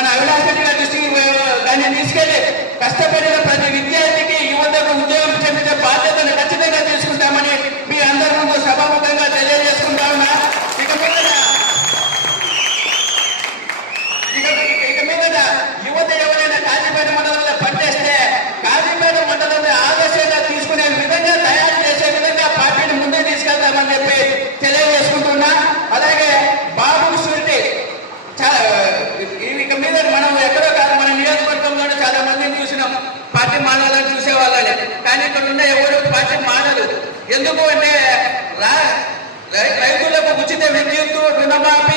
మన అవినాష్ రెడ్డి గారి దృష్టికి దాన్ని తీసుకెళ్లి కష్టపడిన ప్రతి విద్యార్థికి యువతకు ఉద్యోగం చేసే బాధ్యతను ఖచ్చితంగా తీసుకుంటామని మీ అందరి ముందు సభాముఖంగా తెలియజేసుకుంటా ఉన్నా. ఇక మీద యువత ఎవరైనా కాజీపేట మండలంలో పనిచేస్తే కాజీపేట మండలంలో ఆదర్శంగా తీసుకునే విధంగా తయారు చేసే విధంగా పార్టీని ముందుకు తీసుకెళ్తామని చెప్పి తెలియజేసుకుంటున్నా. అలాగే బాబు షూరిటీ ఇక మీద మనం ఎక్కడో కాదు, మన నియోజకవర్గంలోనే చాలా మందిని చూసినాం పార్టీ మానాలని చూసేవాళ్ళని. కానీ ఇక్కడ ఉన్న ఎవరు పార్టీ మానరు. ఎందుకు అంటే రైతులకు ఉచిత విద్యుత్, రుణమాఫీ